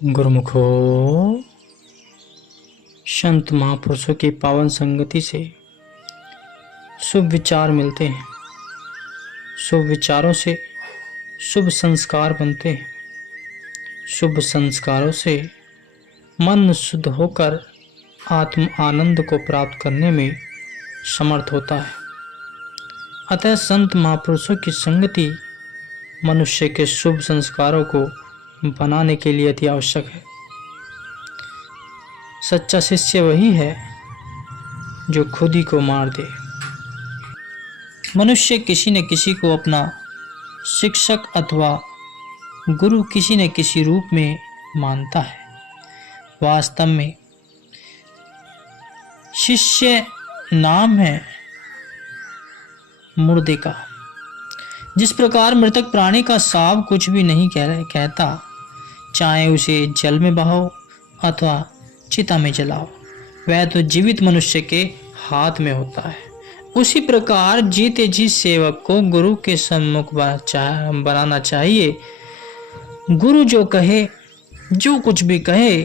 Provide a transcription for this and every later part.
गुरुमुखो, संत महापुरुषों की पावन संगति से शुभ विचार मिलते हैं। शुभ विचारों से शुभ संस्कार बनते हैं। शुभ संस्कारों से मन शुद्ध होकर आत्म आनंद को प्राप्त करने में समर्थ होता है। अतः संत महापुरुषों की संगति मनुष्य के शुभ संस्कारों को बनाने के लिए अति आवश्यक है। सच्चा शिष्य वही है जो खुद ही को मार दे। मनुष्य किसी न किसी को अपना शिक्षक अथवा गुरु किसी न किसी रूप में मानता है। वास्तव में शिष्य नाम है मुर्दे का। जिस प्रकार मृतक प्राणी का सांप कुछ भी नहीं कहता, चाहे उसे जल में बहाओ अथवा चिता में जलाओ, वह तो जीवित मनुष्य के हाथ में होता है। उसी प्रकार जीते जी सेवक को गुरु के सम्मुख बनाना चाहिए। गुरु जो कहे, जो कुछ भी कहे,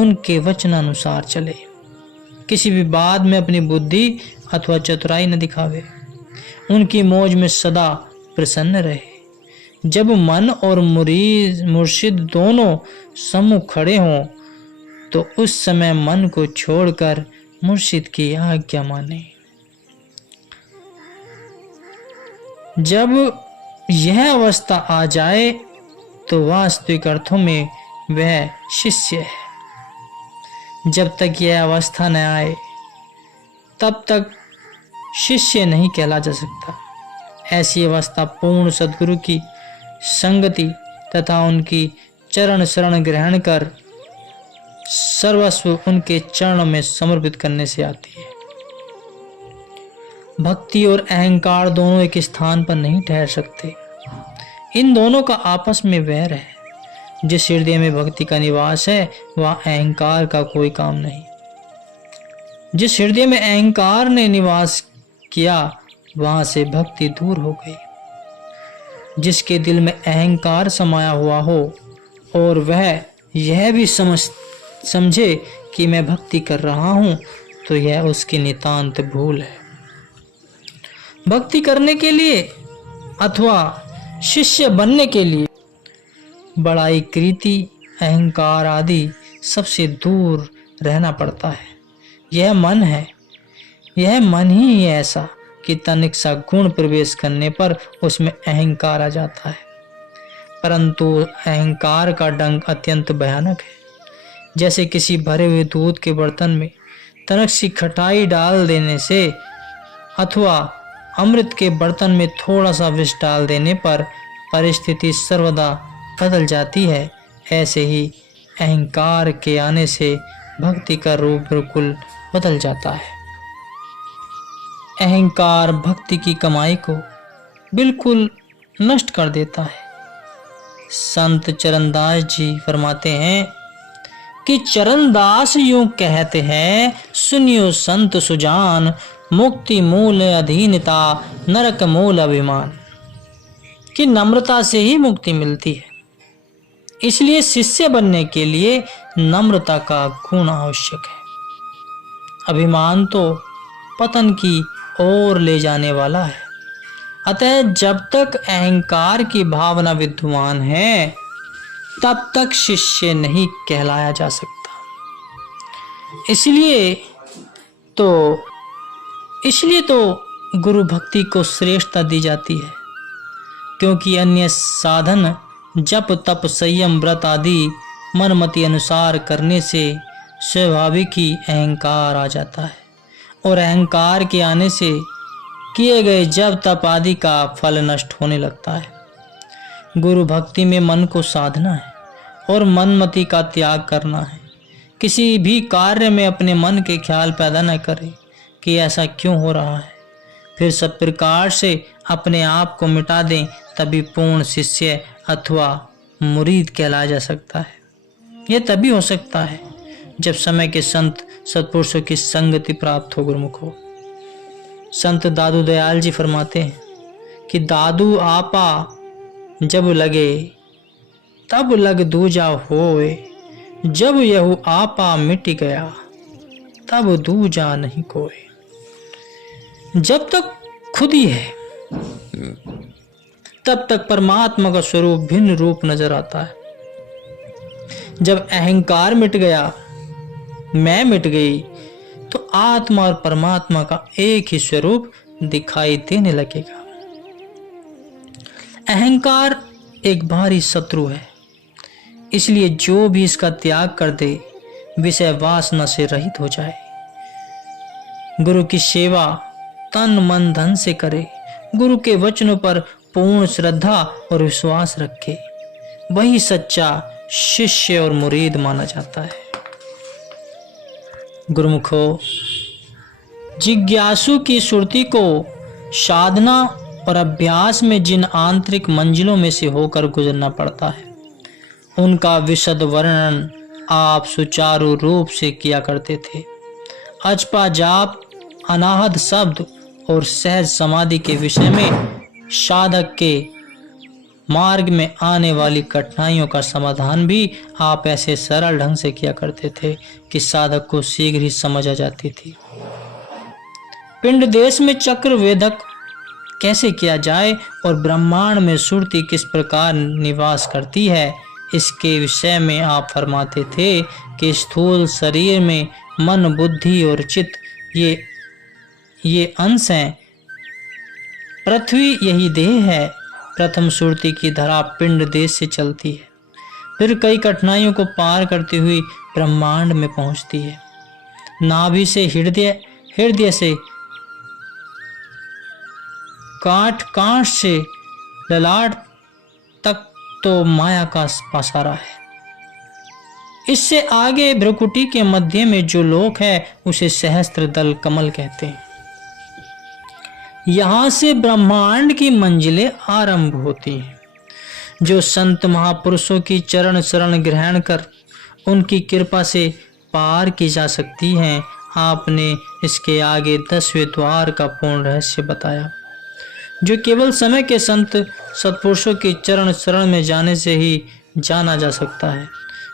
उनके वचनानुसार चले। किसी भी बात में अपनी बुद्धि अथवा चतुराई न दिखावे। उनकी मौज में सदा प्रसन्न रहे। जब मन और मुर्शिद दोनों सम्मुख खड़े हों तो उस समय मन को छोड़कर मुर्शिद की आज्ञा माने। जब यह अवस्था आ जाए तो वास्तविक अर्थों में वह शिष्य है। जब तक यह अवस्था न आए तब तक शिष्य नहीं कहला जा सकता। ऐसी अवस्था पूर्ण सद्गुरु की संगति तथा उनकी चरण शरण ग्रहण कर सर्वस्व उनके चरणों में समर्पित करने से आती है। भक्ति और अहंकार दोनों एक स्थान पर नहीं ठहर सकते। इन दोनों का आपस में वैर है। जिस हृदय में भक्ति का निवास है वह अहंकार का कोई काम नहीं। जिस हृदय में अहंकार ने निवास किया वहां से भक्ति दूर हो गई। जिसके दिल में अहंकार समाया हुआ हो और वह यह भी समझे कि मैं भक्ति कर रहा हूं, तो यह उसकी नितांत भूल है। भक्ति करने के लिए अथवा शिष्य बनने के लिए बड़ाई, कृति, अहंकार आदि सबसे दूर रहना पड़ता है। यह मन है, यह मन ही है ऐसा कि तनिक सा गुण प्रवेश करने पर उसमें अहंकार आ जाता है। परंतु अहंकार का डंक अत्यंत भयानक है। जैसे किसी भरे हुए दूध के बर्तन में तनिक सी खटाई डाल देने से अथवा अमृत के बर्तन में थोड़ा सा विष डाल देने पर परिस्थिति सर्वदा बदल जाती है। ऐसे ही अहंकार के आने से भक्ति का रूप बिल्कुल बदल जाता है। अहंकार भक्ति की कमाई को बिल्कुल नष्ट कर देता है। संत चरणदास जी फरमाते हैं कि चरणदास यूं कहते हैं, सुनियो संत सुजान, मुक्ति मूल अधीनता, नरक मूल अभिमान। कि नम्रता से ही मुक्ति मिलती है। इसलिए शिष्य बनने के लिए नम्रता का गुण आवश्यक है। अभिमान तो पतन की ओर ले जाने वाला है। अतः जब तक अहंकार की भावना विद्यमान है तब तक शिष्य नहीं कहलाया जा सकता। इसलिए तो गुरु भक्ति को श्रेष्ठता दी जाती है, क्योंकि अन्य साधन जप तप संयम व्रत आदि मनमति अनुसार करने से स्वाभाविक ही अहंकार आ जाता है और अहंकार के आने से किए गए जप तप आदि का फल नष्ट होने लगता है। गुरु भक्ति में मन को साधना है और मनमति का त्याग करना है। किसी भी कार्य में अपने मन के ख्याल पैदा न करें कि ऐसा क्यों हो रहा है, फिर सब प्रकार से अपने आप को मिटा दें, तभी पूर्ण शिष्य अथवा मुरीद कहलाया जा सकता है। यह तभी हो सकता है जब समय के संत सत्पुरुषों की संगति प्राप्त हो। गुरुमुखो, संत दादू दयाल जी फरमाते हैं कि दादू आपा जब लगे तब लग दूजा होए, जब यहू आपा मिट गया, तब दूजा नहीं कोई। जब तक खुद ही है तब तक परमात्मा का स्वरूप भिन्न रूप नजर आता है। जब अहंकार मिट गया, मैं मिट गई, तो आत्मा और परमात्मा का एक ही स्वरूप दिखाई देने लगेगा। अहंकार एक भारी शत्रु है, इसलिए जो भी इसका त्याग कर दे विषय वासना से रहित हो जाए। गुरु की सेवा तन मन धन से करे, गुरु के वचनों पर पूर्ण श्रद्धा और विश्वास रखे, वही सच्चा शिष्य और मुरीद माना जाता है। गुरुमुखो, जिज्ञासु की सुरति को साधना और अभ्यास में जिन आंतरिक मंजिलों में से होकर गुजरना पड़ता है, उनका विशद वर्णन आप सुचारू रूप से किया करते थे। अजपा जाप, अनाहत शब्द और सहज समाधि के विषय में साधक के मार्ग में आने वाली कठिनाइयों का समाधान भी आप ऐसे सरल ढंग से किया करते थे कि साधक को शीघ्र ही समझ आ जाती थी। पिंड देश में चक्र वेदक कैसे किया जाए और ब्रह्मांड में सुरति किस प्रकार निवास करती है, इसके विषय में आप फरमाते थे कि स्थूल शरीर में मन, बुद्धि और चित्त ये अंश हैं। पृथ्वी यही देह है। प्रथम सुरति की धरा पिंड देश से चलती है, फिर कई कठिनाइयों को पार करती हुई ब्रह्मांड में पहुंचती है। नाभि से हृदय से काट से ललाट तक तो माया का पसारा है। इससे आगे भ्रुकुटी के मध्य में जो लोक है उसे सहस्त्र दल कमल कहते हैं। यहां से ब्रह्मांड की मंजिलें आरंभ होती हैं, जो संत महापुरुषों की चरण शरण ग्रहण कर उनकी कृपा से पार की जा सकती हैं। आपने इसके आगे 10वें द्वार का पूर्ण रहस्य बताया, जो केवल समय के संत सत्पुरुषों की चरण शरण में जाने से ही जाना जा सकता है,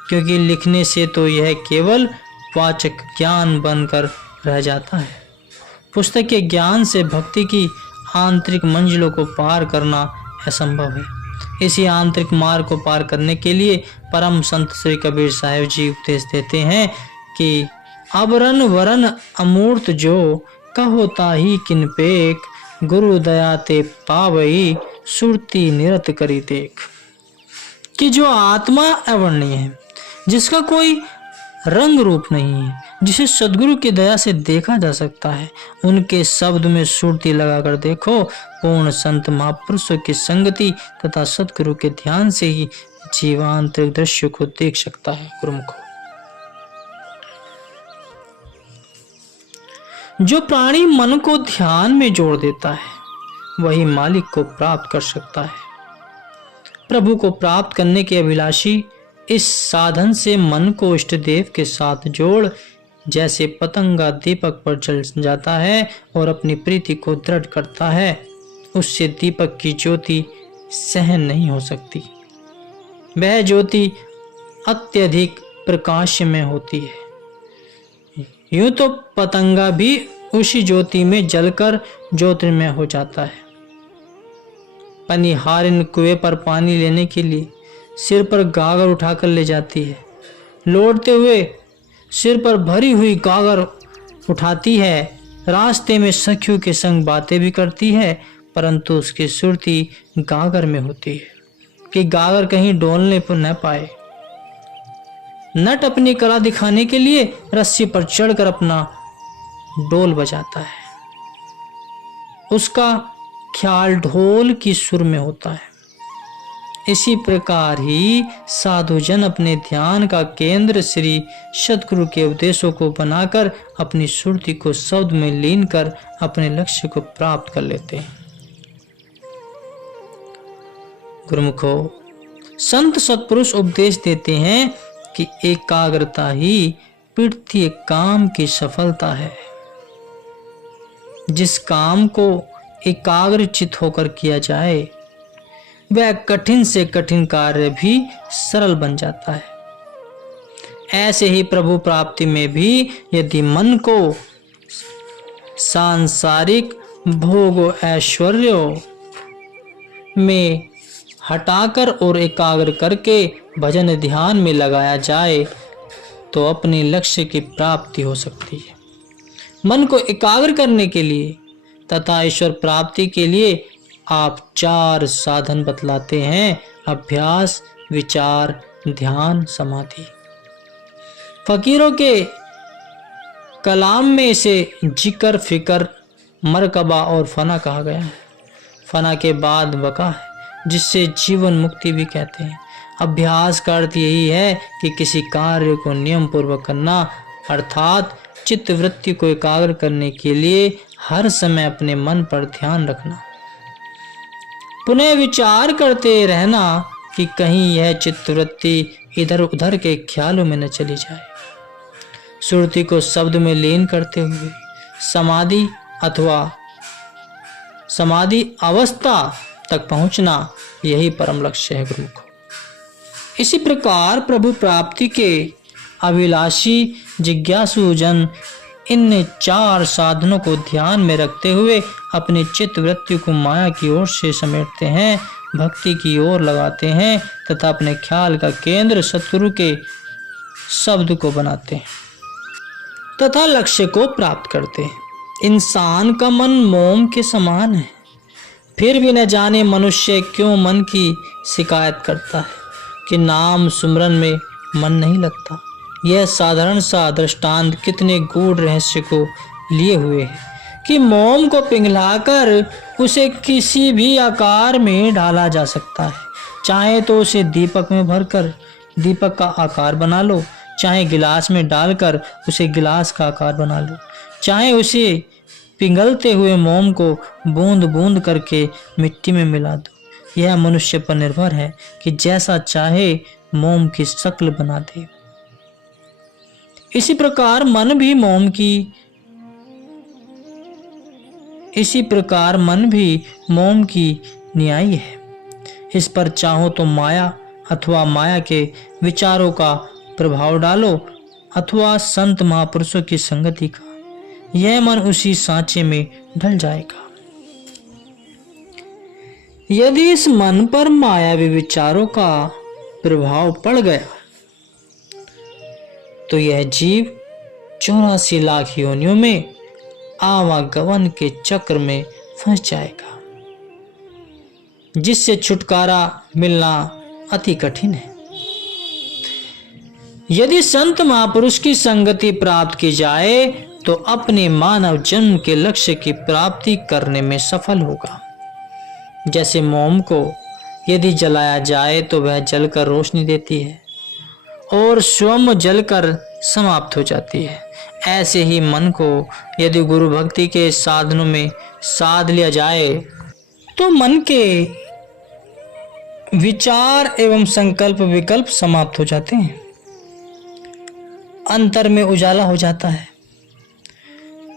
क्योंकि लिखने से तो यह केवल वाचक ज्ञान बनकर रह जाता है। पुस्तक के ज्ञान से भक्ति की आंतरिक मंजिलों को पार करना असंभव है। इसी आंतरिक मार्ग को पार करने के लिए परम संत श्री कबीर साहिब जी उपदेश देते हैं कि अबरन वरन अमूर्त जो कहो ताही किन पेक, गुरु दया ते पावई सुरती निरत करी देख। कि जो आत्मा अवर्णीय है, जिसका कोई रंग रूप नहीं है, जिसे सद्गुरु की दया से देखा जा सकता है, उनके शब्द में सुरती लगाकर देखो। पूर्ण संत महापुरुषों की संगति तथा सद्गुरु के ध्यान से ही जीवांतरिक दृश्य को देख सकता है। गुरुमुख, जो प्राणी मन को ध्यान में जोड़ देता है वही मालिक को प्राप्त कर सकता है। प्रभु को प्राप्त करने के अभिलाषी इस साधन से मन को इष्ट देव के साथ जोड़, जैसे पतंगा दीपक पर जल जाता है और अपनी प्रीति को दृढ़ करता है, उससे दीपक की ज्योति सहन नहीं हो सकती। वह ज्योति अत्यधिक प्रकाशमय होती है। यूं तो पतंगा भी उसी ज्योति में जलकर ज्योतिर्मय हो जाता है। पनिहारिन कुएं पर पानी लेने के लिए सिर पर गागर उठाकर ले जाती है। लौटते हुए सिर पर भरी हुई गागर उठाती है। रास्ते में सखियों के संग बातें भी करती है, परंतु उसकी सुरती गागर में होती है कि गागर कहीं डोलने पर न पाए। नट अपनी कला दिखाने के लिए रस्सी पर चढ़कर अपना डोल बजाता है। उसका ख्याल ढोल की सुर में होता है। इसी प्रकार ही साधुजन अपने ध्यान का केंद्र श्री सद्गुरु के उपदेशों को बनाकर अपनी सुरति को शब्द में लीन कर अपने लक्ष्य को प्राप्त कर लेते हैं। गुरुमुखो, संत सत्पुरुष उपदेश देते हैं कि एकाग्रता ही प्रत्येक काम की सफलता है। जिस काम को एकाग्रचित होकर किया जाए वह कठिन से कठिन कार्य भी सरल बन जाता है। ऐसे ही प्रभु प्राप्ति में भी यदि मन को सांसारिक भोगों ऐश्वर्यों में हटाकर और एकाग्र करके भजन ध्यान में लगाया जाए तो अपने लक्ष्य की प्राप्ति हो सकती है। मन को एकाग्र करने के लिए तथा ईश्वर प्राप्ति के लिए आप 4 साधन बतलाते हैं: अभ्यास, विचार, ध्यान, समाधि। फकीरों के कलाम में इसे जिक्र, फिक्र, मरकबा और फना कहा गया है। फना के बाद बका है, जिससे जीवन मुक्ति भी कहते हैं। अभ्यास का अर्थ यही है कि किसी कार्य को नियम पूर्वक करना, अर्थात चित्त वृत्ति को एकाग्र करने के लिए हर समय अपने मन पर ध्यान रखना, पुनः विचार करते रहना कि कहीं यह चित्त वृत्ति इधर उधर के ख्यालों में न चली जाए। सुरति को शब्द में लीन करते हुए समाधि अथवा समाधि अवस्था तक पहुंचना, यही परम लक्ष्य है गुरुमुख। इसी प्रकार प्रभु प्राप्ति के अभिलाषी जिज्ञासु जन इन 4 साधनों को ध्यान में रखते हुए अपनी चित्त वृत्ति को माया की ओर से समेटते हैं, भक्ति की ओर लगाते हैं तथा अपने ख्याल का केंद्र सतगुरु के शब्द को बनाते हैं तथा लक्ष्य को प्राप्त करते हैं। इंसान का मन मोम के समान है, फिर भी न जाने मनुष्य क्यों मन की शिकायत करता है कि नाम सुमरन में मन नहीं लगता। यह साधारण सा दृष्टांत कितने गूढ़ रहस्य को लिए हुए है कि मोम को पिघलाकर उसे किसी भी आकार में ढाला जा सकता है। चाहे तो उसे दीपक में भरकर दीपक का आकार बना लो, चाहे गिलास में डालकर उसे गिलास का आकार बना लो, चाहे उसे पिघलते हुए मोम को बूंद बूंद करके मिट्टी में मिला दो। यह मनुष्य पर निर्भर है कि जैसा चाहे मोम की शक्ल बना दे। इसी प्रकार मन भी मोम की न्यायी है। इस पर चाहो तो माया अथवा माया के विचारों का प्रभाव डालो अथवा संत महापुरुषों की संगति का, यह मन उसी सांचे में ढल जाएगा। यदि इस मन पर मायावी विचारों का प्रभाव पड़ गया तो यह जीव 84 लाख योनियों में आवागमन के चक्र में फंस जाएगा, जिससे छुटकारा मिलना अति कठिन है। यदि संत महापुरुष की संगति प्राप्त की जाए तो अपने मानव जन्म के लक्ष्य की प्राप्ति करने में सफल होगा। जैसे मोम को यदि जलाया जाए तो वह जलकर रोशनी देती है और स्वयं जलकर समाप्त हो जाती है, ऐसे ही मन को यदि गुरु भक्ति के साधनों में साध लिया जाए तो मन के विचार एवं संकल्प विकल्प समाप्त हो जाते हैं, अंतर में उजाला हो जाता है।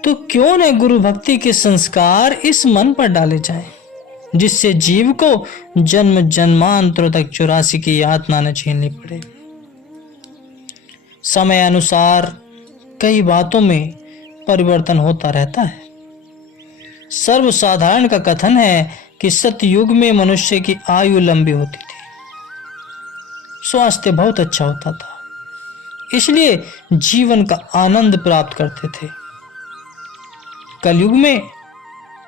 तो क्यों न गुरु भक्ति के संस्कार इस मन पर डाले जाएं, जिससे जीव को जन्म जन्मांतरों तक 84 की यातना न झेलनी पड़े। समय अनुसार कई बातों में परिवर्तन होता रहता है। सर्वसाधारण का कथन है कि सतयुग में मनुष्य की आयु लंबी होती थी, स्वास्थ्य बहुत अच्छा होता था, इसलिए जीवन का आनंद प्राप्त करते थे। कलयुग में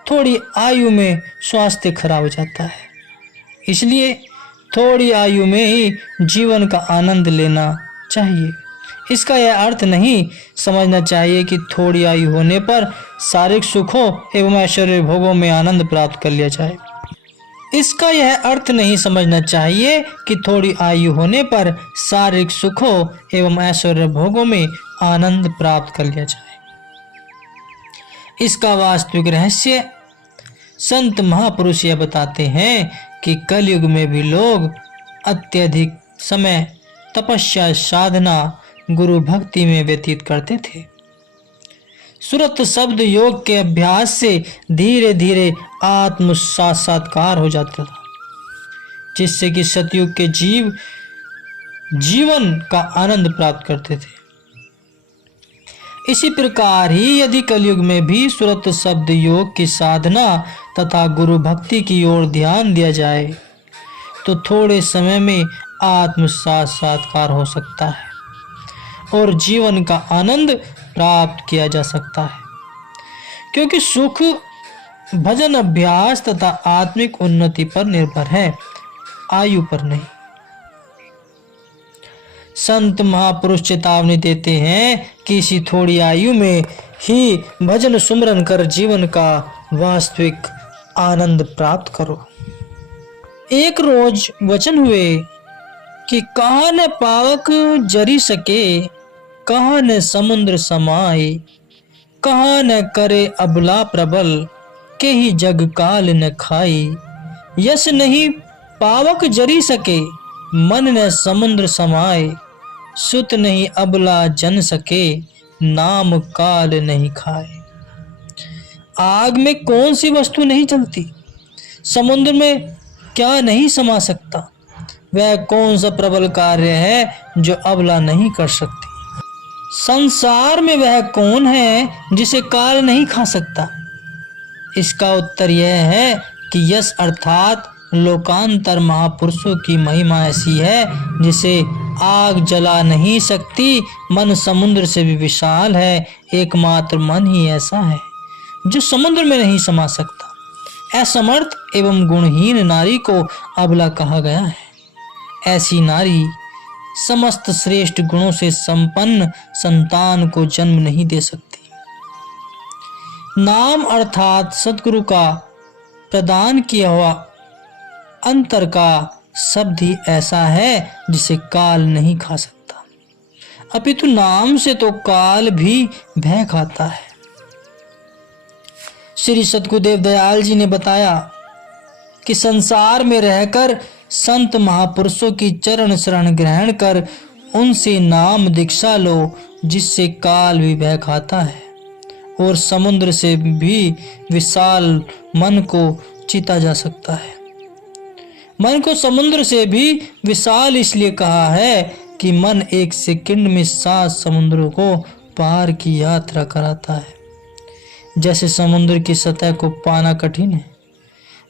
थोड़ी आयु में स्वास्थ्य खराब हो जाता है, इसलिए थोड़ी आयु में ही जीवन का आनंद लेना चाहिए। इसका यह अर्थ नहीं समझना चाहिए कि थोड़ी आयु होने पर शारीरिक सुखों एवं ऐश्वर्य भोगों में आनंद प्राप्त कर लिया जाए। इसका यह अर्थ नहीं समझना चाहिए कि थोड़ी आयु होने पर शारीरिक सुखों एवं ऐश्वर्य भोगों में आनंद प्राप्त कर लिया जाए। इसका वास्तविक रहस्य संत महापुरुष यह बताते हैं कि कलयुग में भी लोग अत्यधिक समय तपस्या साधना गुरु भक्ति में व्यतीत करते थे। सुरत शब्द योग के अभ्यास से धीरे धीरे आत्म साक्षात्कार हो जाता था। जिससे कि सतयुग के जीव जीवन का आनंद प्राप्त करते थे। इसी प्रकार ही यदि कलयुग में भी सुरत शब्द योग की साधना तथा गुरु भक्ति की ओर ध्यान दिया जाए तो थोड़े समय में आत्म साक्षात्कार हो सकता है और जीवन का आनंद प्राप्त किया जा सकता है, क्योंकि सुख भजन अभ्यास तथा आत्मिक उन्नति पर निर्भर है, आयु पर नहीं। संत महापुरुष चेतावनी देते हैं कि इसी थोड़ी आयु में ही भजन सुमरन कर जीवन का वास्तविक आनंद प्राप्त करो। एक रोज वचन हुए कि कहाँ न पावक जरी सके, कहाँ न समुद्र समाए, कहाँ न करे अबला प्रबल, के ही जग काल न खाई। यस नहीं पावक जरी सके, मन न समुद्र समाए, सुत नहीं अबला जन सके, नाम काल नहीं खाए। आग में कौन सी वस्तु नहीं जलती, समुद्र में क्या नहीं समा सकता, वह कौन सा प्रबल कार्य है जो अबला नहीं कर सकती। संसार में वह कौन है जिसे काल नहीं खा सकता। इसका उत्तर यह है कि यश अर्थात लोकांतर महापुरुषों की महिमा ऐसी है जिसे आग जला नहीं सकती। मन समुद्र से भी विशाल है, एकमात्र मन ही ऐसा है जो समुद्र में नहीं समा सकता। असमर्थ एवं गुणहीन नारी को अबला कहा गया है। ऐसी नारी समस्त श्रेष्ठ गुणों से संपन्न संतान को जन्म नहीं दे सकती। नाम अर्थात सद्गुरु का प्रदान किया हुआ अंतर का शब्द ही ऐसा है जिसे काल नहीं खा सकता, अपितु नाम से तो काल भी भय खाता है। श्री सद्गुरुदेव दयाल जी ने बताया कि संसार में रहकर संत महापुरुषों की चरण शरण ग्रहण कर उनसे नाम दीक्षा लो, जिससे काल भी भय खाता है और समुद्र से भी विशाल मन को जीता जा सकता है। मन को समुद्र से भी विशाल इसलिए कहा है कि मन एक सेकंड में 7 समुद्रों को पार की यात्रा कराता है। जैसे समुद्र की सतह को पाना कठिन है,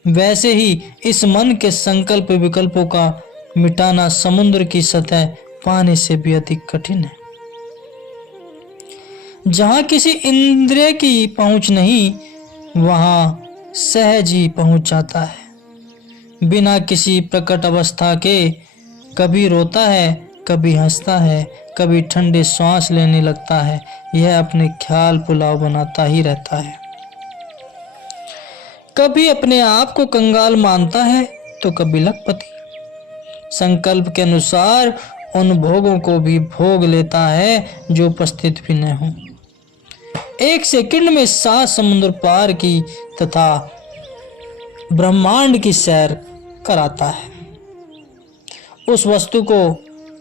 वैसे ही इस मन के संकल्प विकल्पों का मिटाना समुद्र की सतह पाने से भी अधिक कठिन है। जहां किसी इंद्रिय की पहुंच नहीं, वहां सहज ही पहुंच जाता है। बिना किसी प्रकट अवस्था के कभी रोता है, कभी हंसता है, कभी ठंडे सांस लेने लगता है। यह अपने ख्याल पुलाव बनाता ही रहता है। कभी अपने आप को कंगाल मानता है तो कभी लखपति। संकल्प के अनुसार उन भोगों को भी भोग लेता है जो उपस्थित भी न हो। एक सेकंड में 7 समुद्र पार की तथा ब्रह्मांड की सैर कराता है। उस वस्तु को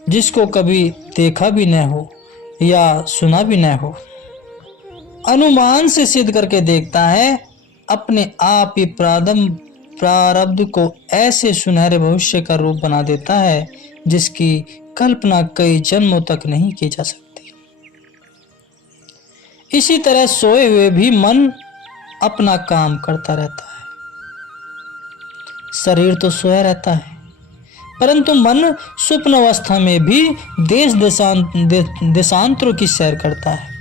जिसको कभी देखा भी न हो या सुना भी न हो, अनुमान से सिद्ध करके देखता है। अपने आप ही प्रारब्ध को ऐसे सुनहरे भविष्य का रूप बना देता है जिसकी कल्पना कई जन्मों तक नहीं की जा सकती। इसी तरह सोए हुए भी मन अपना काम करता रहता है। शरीर तो सोया रहता है, परंतु मन स्वप्न अवस्था में भी देश देशांतरों की सैर करता है।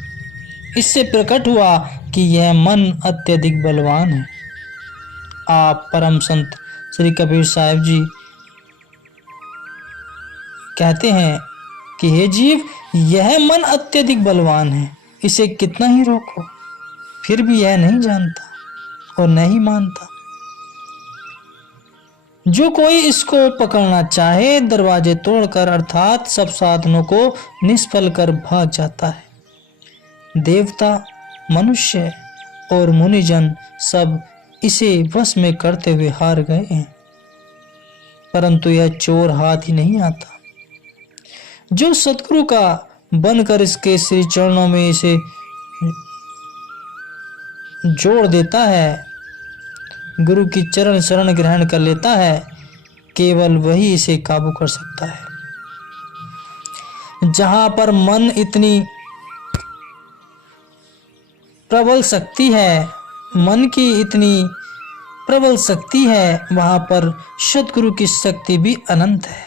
इससे प्रकट हुआ कि यह मन अत्यधिक बलवान है। आप परम संत श्री कबीर साहिब जी कहते हैं कि हे जीव, यह मन अत्यधिक बलवान है, इसे कितना ही रोको, फिर भी यह नहीं जानता और नहीं मानता। जो कोई इसको पकड़ना चाहे, दरवाजे तोड़कर अर्थात सब साधनों को निष्फल कर भाग जाता है। देवता, मनुष्य और मुनिजन सब इसे वश में करते हुए हार गए हैं, परंतु यह चोर हाथ ही नहीं आता। जो सतगुरु का बनकर इसके श्री चरणों में इसे जोड़ देता है, गुरु की चरण शरण ग्रहण कर लेता है, केवल वही इसे काबू कर सकता है। जहां पर मन इतनी प्रबल शक्ति है, मन की इतनी प्रबल शक्ति है, वहां पर सद्गुरु की शक्ति भी अनंत है।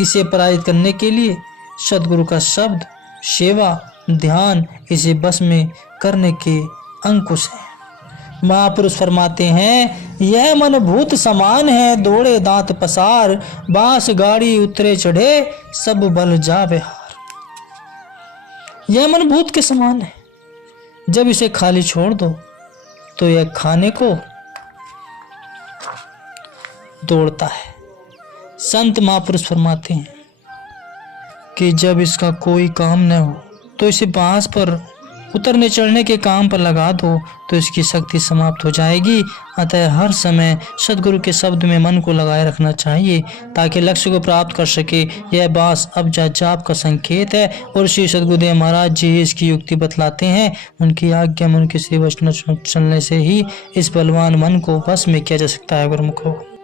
इसे पराजित करने के लिए सद्गुरु का शब्द, सेवा, ध्यान इसे बस में करने के अंकुश है। महापुरुष फरमाते हैं, यह मन भूत समान है, दौड़े दांत पसार, बांस गाड़ी उतरे चढ़े, सब बल जावे हार। यह मन भूत के समान है, जब इसे खाली छोड़ दो तो यह खाने को दौड़ता है। संत महापुरुष फरमाते हैं कि जब इसका कोई काम न हो तो इसे बांस पर उतरने चढ़ने के काम पर लगा दो तो इसकी शक्ति समाप्त हो जाएगी। अतः हर समय सद्गुरु के शब्द में मन को लगाए रखना चाहिए ताकि लक्ष्य को प्राप्त कर सके। यह बांस अब्जा जाप का संकेत है और श्री सद्गुरुदेव महाराज जी इसकी युक्ति बतलाते हैं। उनकी आज्ञा में उनके श्री वचन चलने से ही इस बलवान मन को बस में किया जा सकता है। गुरुमुखो।